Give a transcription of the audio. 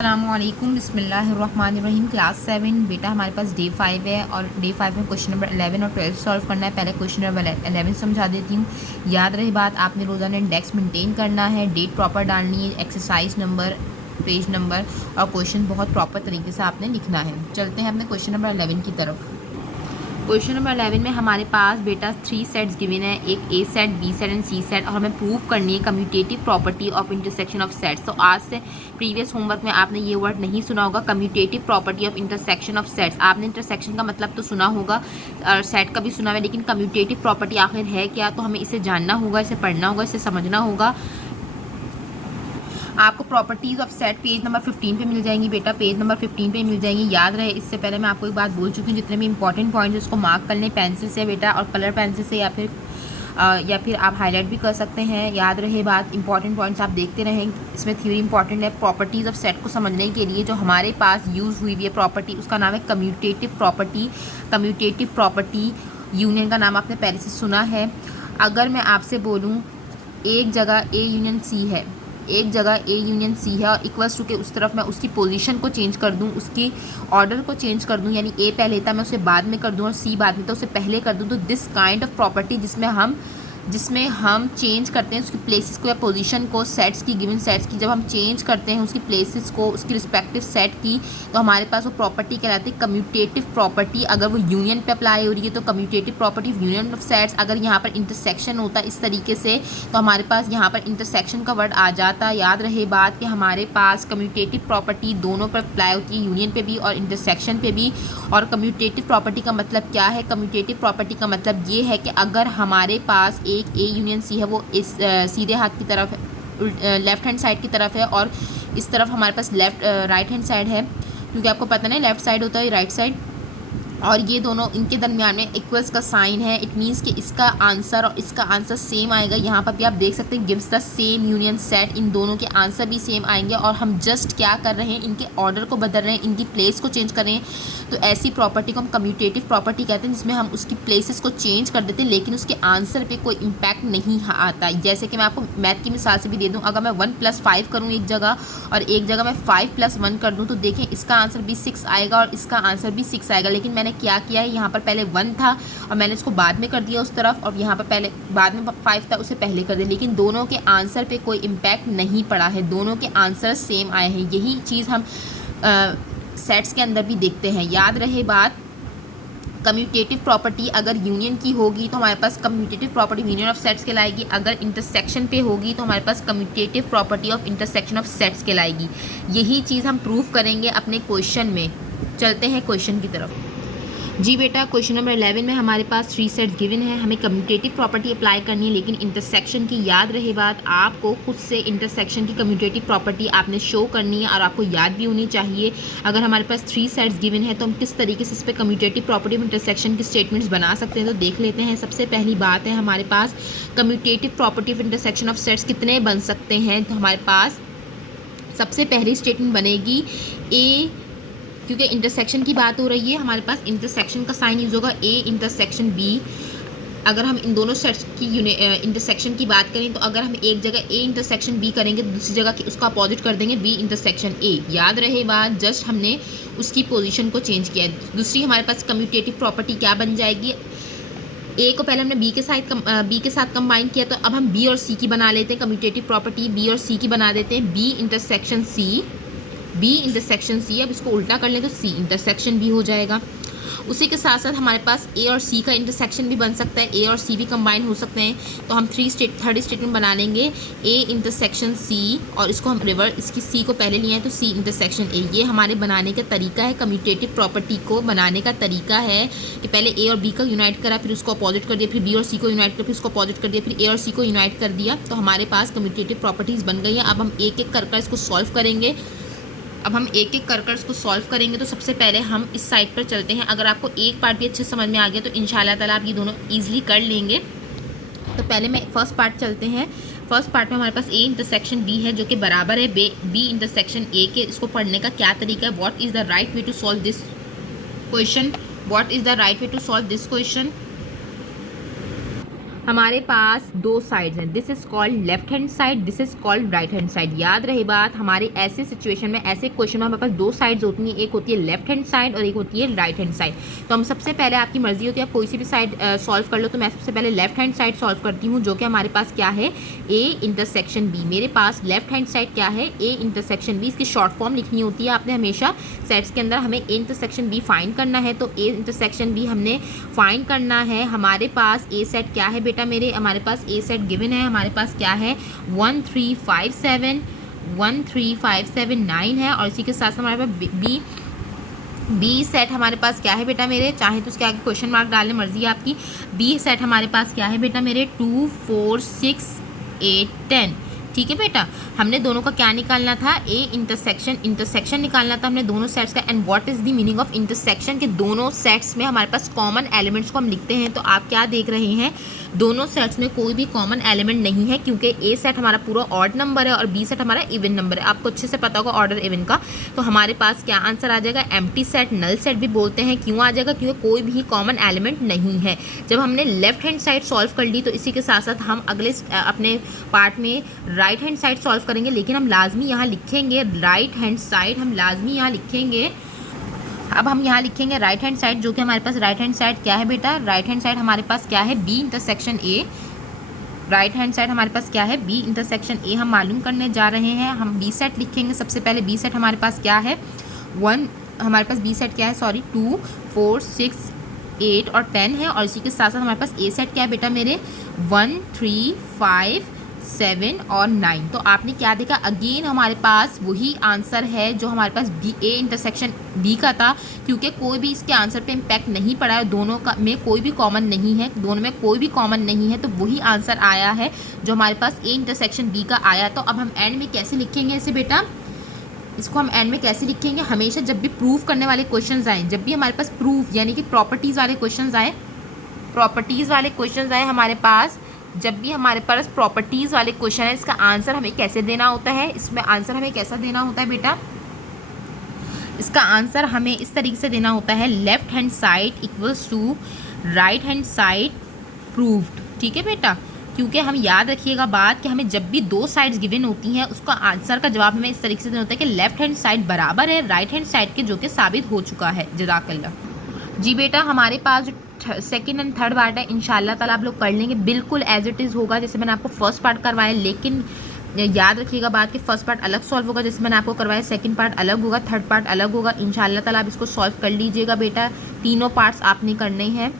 अस्सलामुअलैकुम बिस्मिल्लाहिर्रहमानिर्रहीम। क्लास 7 बेटा हमारे पास डे 5 है और डे 5 में क्वेश्चन नंबर 11 और 12 सॉल्व करना है। पहले क्वेश्चन नंबर 11 समझा देती हूँ। याद रहे बात, आपने रोज़ाना इंडेक्स मेंटेन करना है, डेट प्रॉपर डालनी है, एक्सरसाइज नंबर, पेज नंबर और क्वेश्चन बहुत प्रॉपर तरीके से आपने लिखना है। चलते हैं अपने क्वेश्चन नंबर 11 की तरफ। क्वेश्चन नंबर 11 में हमारे पास बेटा 3 सेट्स गिवन है, एक A set, B set and C set, और हमें प्रूव करनी है commutative property of intersection of sets. तो आज से प्रीवियस होमवर्क में आपने ये वर्ड नहीं सुना होगा, commutative property of intersection of sets. आपने इंटरसेक्शन का मतलब तो सुना होगा और सेट का भी सुना है, लेकिन कम्यूटेटिव प्रॉपर्टी आखिर है क्या, तो हमें इसे जानना होगा, इसे पढ़ना होगा, इसे समझना होगा। आपको properties of set page number 15 पे मिल जाएंगी बेटा, पेज नंबर 15 पे मिल जाएंगी। याद रहे, इससे पहले मैं आपको एक बात बोल चुकी हूँ, जितने भी इंपॉर्टेंट पॉइंट्स उसको मार्क कर लें पेंसिल से बेटा, और कलर पेंसिल से, या फिर आप हाईलाइट भी कर सकते हैं। याद रहे बात, इंपॉर्टेंट पॉइंट्स आप देखते रहें। इसमें थ्योरी इंपॉर्टेंट है। प्रॉपर्टीज़ ऑफ सेट को समझने के लिए जो हमारे पास यूज़ हुई है प्रॉपर्टी, उसका नाम है commutative property. Commutative property union का नाम आपने पहले से सुना है। अगर मैं आपसे बोलूँ एक जगह ए यूनियन सी है, एक जगह ए यूनियन सी है और इक्वल्स टू के उस तरफ मैं उसकी पोजीशन को चेंज कर दूं, उसकी ऑर्डर को चेंज कर दूं, यानी ए पहले था मैं उसे बाद में कर दूं और सी बाद में तो उसे पहले कर दूं, तो दिस काइंड ऑफ प्रॉपर्टी जिसमें हम चेंज करते हैं उसकी प्लेसेस को या पोजीशन को, सेट्स की, गिवन सेट्स की, जब हम चेंज करते हैं उसकी प्लेसेस को, उसकी रिस्पेक्टिव सेट की, तो हमारे पास वो प्रॉपर्टी कहलाती है कम्यूटेटिव प्रॉपर्टी। अगर वो यूनियन पे अप्लाई हो रही है तो commutative property union of sets. अगर यहाँ पर इंटरसेक्शन होता है इस तरीके से, तो हमारे पास यहाँ पर इंटरसेक्शन का वर्ड आ जाता। याद रहे बात कि हमारे पास कम्यूटेटिव प्रॉपर्टी दोनों पर अप्लाई होती है, यूनियन पे भी और इंटरसेक्शन पे भी। और कम्यूटेटिव प्रॉपर्टी का मतलब क्या है? कम्यूटेटिव प्रॉपर्टी का मतलब ये है कि अगर हमारे पास एक ए यूनियन सी है, वो इस सीधे हाथ की तरफ, लेफ्ट हैंड साइड की तरफ है, और इस तरफ हमारे पास राइट हैंड साइड है, क्योंकि आपको पता नहीं लेफ्ट साइड होता है राइट साइड, और ये दोनों इनके दरमियान में इक्वल्स का साइन है। इट मीन्स कि इसका आंसर और इसका आंसर सेम आएगा। यहाँ पर भी आप देख सकते हैं gives the same union set, इन दोनों के आंसर भी सेम आएंगे, और हम जस्ट क्या कर रहे हैं, इनके ऑर्डर को बदल रहे हैं, इनकी प्लेस को चेंज कर रहे हैं। तो ऐसी प्रॉपर्टी को हम कम्यूटेटिव प्रॉपर्टी कहते हैं, जिसमें हम उसकी प्लेसेस को चेंज कर देते हैं लेकिन उसके आंसर पर कोई इम्पैक्ट नहीं आता। जैसे कि मैं आपको मैथ की मिसाल से भी दे दूँ, अगर मैं 1 + 5 करूँ एक जगह और एक जगह मैं 5 + 1 कर दूँ, तो देखें इसका आंसर भी 6 आएगा और इसका आंसर भी 6 आएगा। लेकिन मैंने क्या किया है, यहाँ पर पहले 1 था और मैंने इसको बाद में कर दिया उस तरफ, और यहाँ पर पहले बाद में 5 था उसे पहले कर दिया, लेकिन दोनों के आंसर पे कोई इम्पैक्ट नहीं पड़ा है, दोनों के आंसर सेम आए हैं। यही चीज़ हम सेट्स के अंदर भी देखते हैं। याद रहे बात, कम्यूटेटिव प्रॉपर्टी अगर यूनियन की होगी तो हमारे पास commutative property union of sets कहलाएगी। अगर इंटरसेक्शन पे होगी तो हमारे पास commutative property of intersection of sets कहलाएगी। यही चीज़ हम प्रूव करेंगे अपने क्वेश्चन में। चलते हैं क्वेश्चन की तरफ। जी बेटा, क्वेश्चन नंबर 11 में हमारे पास 3 सेट्स गिवन है, हमें कम्यूटेटिव प्रॉपर्टी अप्लाई करनी है, लेकिन इंटरसेक्शन की। याद रहे बात, आपको खुद से इंटरसेक्शन की कम्यूटेटिव प्रॉपर्टी आपने शो करनी है और आपको याद भी होनी चाहिए। अगर हमारे पास 3 सेट्स गिवन है तो हम किस तरीके से इस पर कम्यूटेटिव प्रॉपर्टी ऑफ इंटरसेक्शन की स्टेटमेंट्स बना सकते हैं, तो देख लेते हैं। सबसे पहली बात है, हमारे पास commutative property of intersection of sets कितने बन सकते हैं, तो हमारे पास सबसे पहली स्टेटमेंट बनेगी ए, क्योंकि इंटरसेक्शन की बात हो रही है, हमारे पास इंटरसेक्शन का साइन यूज़ होगा ए इंटरसेक्शन बी। अगर हम इन दोनों सेट्स की इंटरसेक्शन की बात करें, तो अगर हम एक जगह ए इंटरसेक्शन बी करेंगे तो दूसरी जगह उसका अपोजिट कर देंगे बी इंटरसेक्शन ए। याद रहे बात, जस्ट हमने उसकी पोजीशन को चेंज किया है। दूसरी हमारे पास कम्यूटेटिव प्रॉपर्टी क्या बन जाएगी, ए को पहले हमने बी के साथ कंबाइन किया, तो अब हम बी और सी की बना लेते हैं। कम्यूटेटिव प्रॉपर्टी बी और सी की बना देते हैं, B intersection C, B intersection C. अब इसको उल्टा कर लें तो सी इंटरसेक्शन बी हो जाएगा। उसी के साथ साथ हमारे पास ए और सी का इंटरसेक्शन भी बन सकता है, ए और सी भी कंबाइन हो सकते हैं, तो हम थर्ड स्टेटमेंट बना लेंगे ए इंटरसेक्शन सी, और इसको हम इसकी सी को पहले लिए हैं तो सी इंटरसेक्शन ए। ये हमारे बनाने का तरीका है, कम्यूटेटिव प्रॉपर्टी को बनाने का तरीका है कि पहले ए और बी का यूनाइट करा, फिर उसको अपोजिट कर दिया, फिर बी और सी को यूनाइट कर, फिर उसको अपोजिट कर दिया, फिर ए और सी को यूनाइट कर दिया, तो हमारे पास कम्यूटेटिव प्रॉपर्टीज़ बन गई हैं। अब हम एक एक कर इसको सॉल्व करेंगे। इसको सॉल्व करेंगे, तो सबसे पहले हम इस साइड पर चलते हैं। अगर आपको एक पार्ट भी अच्छे समझ में आ गया तो इंशाल्लाह ताला आप ये दोनों ईजिली कर लेंगे। तो पहले मैं फर्स्ट पार्ट चलते हैं। फर्स्ट पार्ट में हमारे पास ए इंटरसेक्शन बी है, जो कि बराबर है बी इंटरसेक्शन ए के। इसको पढ़ने का क्या तरीका है, what is the right way to solve this question, what is the right way to solve this question. हमारे पास दो साइड्स हैं, this is called left hand side, this is called right hand side. याद रहे बात, हमारे ऐसे situation में, ऐसे क्वेश्चन में हमारे पास दो साइड्स होती हैं, एक होती है लेफ्ट हैंड साइड और एक होती है राइट हैंड साइड। तो हम सबसे पहले, आपकी मर्जी होती है आप कोई सी भी साइड सॉल्व कर लो, तो मैं सबसे पहले लेफ्ट हैंड साइड सॉल्व करती हूँ, जो कि हमारे पास क्या है, ए इंटरसेक्शन बी। मेरे पास लेफ्ट हैंड साइड क्या है, ए इंटरसेक्शन बी। इसकी शॉर्ट फॉर्म लिखनी होती है आपने हमेशा सेट्स के अंदर। हमें ए इंटरसेक्शन बी फाइंड करना है, तो ए इंटरसेक्शन बी हमने फाइंड करना है। हमारे पास ए सेट क्या है बेटा मेरे, हमारे पास ए सेट गिवन है, हमारे पास क्या है 1 3 5 7 1 3 5 7 9 है। और इसी के साथ हमारे पास बी सेट हमारे पास क्या है बेटा मेरे, चाहे तो उसके आगे क्वेश्चन मार्क डालने, मर्जी है आपकी। बी सेट हमारे पास क्या है बेटा मेरे 2 4 6 8 10। ठीक है बेटा, हमने दोनों का क्या निकालना था, ए इंटरसेक्शन निकालना था हमने दोनों सेट्स का। And what is the meaning of intersection, के दोनों सेट्स में हमारे पास कॉमन एलिमेंट्स को हम लिखते हैं। तो आप क्या देख रहे हैं, दोनों सेट्स में कोई भी कॉमन एलिमेंट नहीं है, क्योंकि ए सेट हमारा पूरा ऑड नंबर है और बी सेट हमारा इवन नंबर है। आपको अच्छे से पता होगा ऑर्डर इवन का। तो हमारे पास क्या आंसर आ जाएगा, एम्प्टी सेट, नल सेट भी बोलते हैं। क्यों आ जाएगा, क्योंकि कोई भी कॉमन एलिमेंट नहीं है। जब हमने लेफ्ट हैंड साइड सॉल्व कर ली, तो इसी के साथ साथ हम अगले अपने पार्ट में राइट हैंड साइड सॉल्व करेंगे। लेकिन हम लाजमी यहाँ लिखेंगे राइट हैंड साइड, हम लाजमी यहाँ लिखेंगे। अब हम यहाँ लिखेंगे राइट हैंड साइड, जो कि हमारे पास राइट हैंड साइड क्या है बेटा, राइट हैंड साइड हमारे पास क्या है, B intersection A. Right hand side हमारे पास क्या है, बी इंटरसेक्शन ए हम मालूम करने जा रहे हैं। हम बी सेट लिखेंगे सबसे पहले। बी सेट हमारे पास क्या है, 1, हमारे पास बी सेट क्या है, सॉरी 2 4 6 8 और 10 है। और इसी के साथ साथ हमारे पास ए सेट क्या है बेटा मेरे, 1 3 5 7 और 9। तो आपने क्या देखा, अगेन हमारे पास वही आंसर है जो हमारे पास बी ए इंटरसेक्शन बी का था, क्योंकि कोई भी इसके आंसर पे इम्पैक्ट नहीं पड़ा है। दोनों का में कोई भी कॉमन नहीं है, दोनों में कोई भी कॉमन नहीं है, तो वही आंसर आया है जो हमारे पास ए इंटरसेक्शन बी का आया। तो अब हम एंड में कैसे लिखेंगे इसे बेटा, इसको हम एंड में कैसे लिखेंगे, हमेशा जब भी प्रूफ करने वाले क्वेश्चंस आए, जब भी हमारे पास प्रूफ यानी कि प्रॉपर्टीज़ वाले क्वेश्चंस आए, हमारे पास जब भी हमारे पास प्रॉपर्टीज़ वाले क्वेश्चन है, इसका आंसर हमें कैसे देना होता है, इसमें आंसर हमें कैसा देना होता है बेटा, इसका आंसर हमें इस तरीके से देना होता है, left hand side equals to right hand side proved. ठीक है बेटा, क्योंकि हम याद रखिएगा बात कि हमें जब भी दो साइड्स गिवन होती हैं, उसका आंसर का जवाब हमें इस तरीके से देना होता है कि लेफ्ट हैंड साइड बराबर है राइट हैंड साइड के, जो कि साबित हो चुका है। जज़ाकल्लाह। जी बेटा, हमारे पास जो सेकेंड एंड थर्ड पार्ट है, इंशाल्लाह ताला आप लोग कर लेंगे, बिल्कुल एज इट इज़ होगा जैसे मैंने आपको फर्स्ट पार्ट करवाया। लेकिन याद रखिएगा बात कि फर्स्ट पार्ट अलग सॉल्व होगा जैसे मैंने आपको करवाया, सेकंड पार्ट अलग होगा, थर्ड पार्ट अलग होगा। इंशाल्लाह ताला आप इसको सॉल्व कर लीजिएगा बेटा, तीनों पार्ट्स आपने करने हैं।